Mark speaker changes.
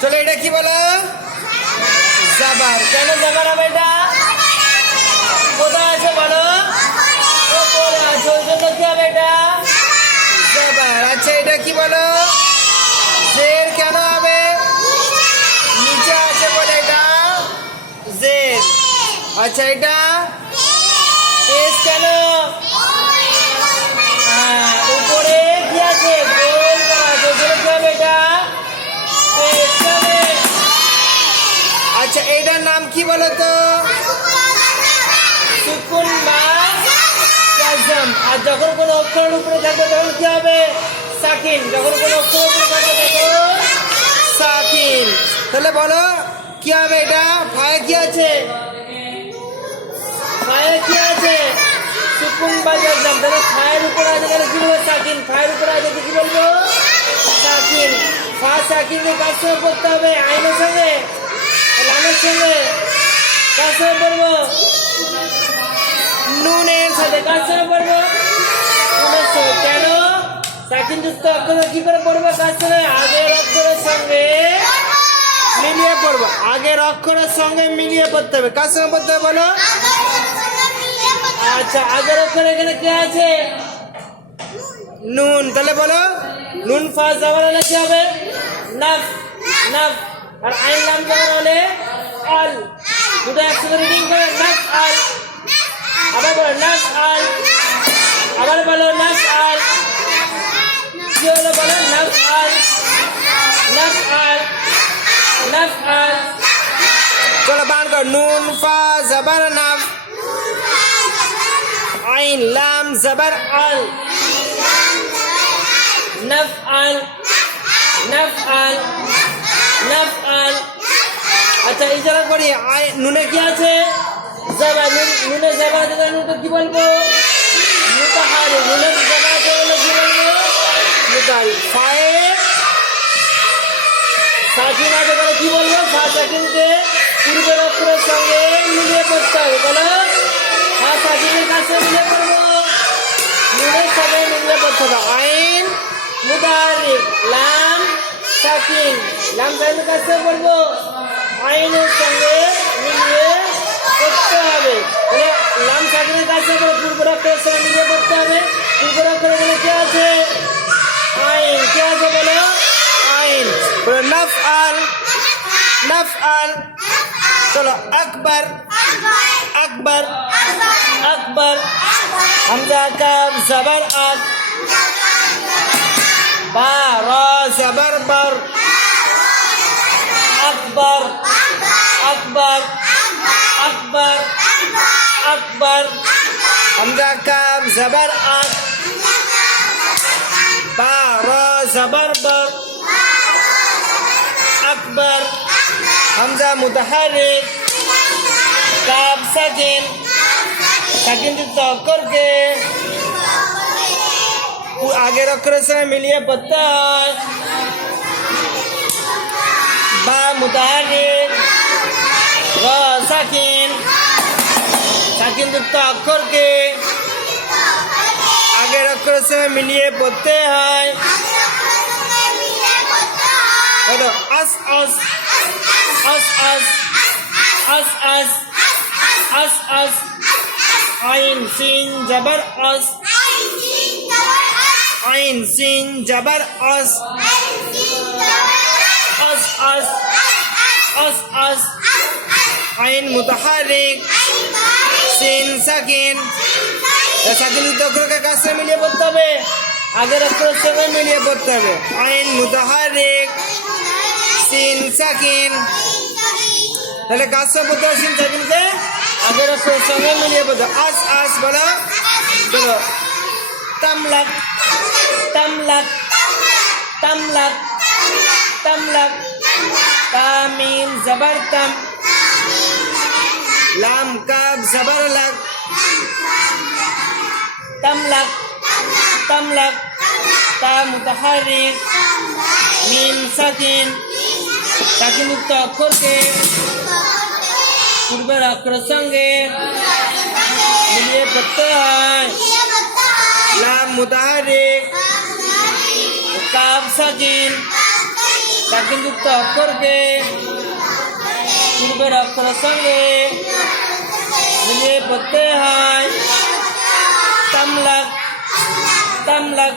Speaker 1: চলো এটা কি বলো? জাবার। কেন জাবার হবে এটা? কোথায় আছে বলো? কি হবে এটা? জাবার। আচ্ছা এটা কি বলো? জের কেন হবে? নিচে আছে বলে এটা? জের। আচ্ছা এটা? এস কেন হ্যাঁ, উপরে কি আছে গোল করা আছে ওপরে কি হবে এটা এস হবে। আচ্ছা এটার নাম কি বলো তো সুকুন বা আর যখন কোনো অক্ষরের উপরে থাকবে, তখন কি হবে? সাকিন। যখন কোনো অক্ষরের উপরে থাকবে, তখন সাকিন। তাহলে বলো, কি হবে এটা? ফায়ে কি আছে? ফায়ে কি আছে? সুকুন বা কাজম। তাহলে ফায়ের উপরে আছে তাহলে কি বলব সাকিন। ফায়ের উপরে আছে কি বলব? সাকিন। ফা সাকিনকে কার সঙ্গে পড়তে হবে? আইনের সঙ্গে? সঙ্গে? সঙ্গে পড়ব। নুনের সাথে সঙ্গে পড়ব। কেন সাকিন যুক্ত অক্ষর করে পড়ব সঙ্গে আগের অক্ষরের সঙ্গে মিলিয়ে পড়ব। আগের অক্ষরের সঙ্গে মিলিয়ে পড়তে হবে। কার সঙ্গে পড়তে হবে বলো? আচ্ছা আগের অক্ষর এখানে কে আছে? নুন। তাহলে বলো। নুন ফার্স্ট যাবার হলে কি হবে? নাফ। নাফ। আর আইন নাম যাবার হলে আল। Sudah accelerating bola nas al. Apa bola nas al. Apa bola nas al. Siapa bola nas al. Nas al. Nas al. Kalau bahan kau nun fa zabar naf. Ain lam zabar al. Naf al. Naf al. Naf al. Naf al. আচ্ছা এই যারা করি I নুনে কি আছে? নুন জাবা আছে নুনটা কি বলব? আছে বলে কি বলব? বলব? সঙ্গে মিলিয়ে পড়তে হবে বলো সাকিনের কাছে মিলিয়ে পড়তে হবে। আইন মুদারিক লাম সাকিন লাম সাকিনের কাছে পড়ব আইনের সঙ্গে মিলিয়ে পড়তে হবে। লাম সাকিনের কাছে পড়ে পূর্ব অক্ষরের সঙ্গে মিলিয়ে পড়তে হবে। পূর্ব অক্ষরে বলে কে আছে? আইন। কে আছে বলো? আইন। বলো নফ আল নফ আল চলো, আকবর। আকবর। আকবর। হামজা কাব জবর আক বা, র জবর বর আকবর আকবর আকবর আকবর। হামজা কাব জবর আক বা র জবর বর। আকবর, হামজা মুতাহারিক। কাব সাকিন সাকিন যুক্ত অক্ষরকে উ- আগের অক্ষরের সঙ্গে মিলিয়ে পড়তে হয় বা মুতাহারিক র সাকিন সাকিন যুক্ত অক্ষরকে আগের অক্ষরের সঙ্গে মিলিয়ে পড়তে হয় হলো আস আস আস আস আস আস আস আস আইন সিন জবর আস আইন সিন জবর আস আস আস আস আস أس أس أس عين متحرك سين ساكن ساكن الدكتور মিলিয়ে পড়তে হবে। আগের অক্ষর সঙ্গে মিলিয়ে পড়তে হবে। আইন মুতাহারিক। সিন সাকিন। তাহলে কাজ পড়তে হবে সিন সাকিনকে? আগের অক্ষর সঙ্গে মিলিয়ে পড়তে আস আস বলো। চলো। তামলাক। তামলাক। তামলাক। তামলাক। तामीम जबर तम लाम काब जबर लग तम लग तम लग ता तहरीर मीम सकीन ताकि मुक्त अक्षर के पूर्व अक्षर संगे मिलिए प्रत्यय लाम मुदारे काब सकीन চাকিনযুক্ত অক্ষরকে পূর্বের অক্ষরের সঙ্গে মিলিয়ে পড়তে হয়। তামলাক তামলাক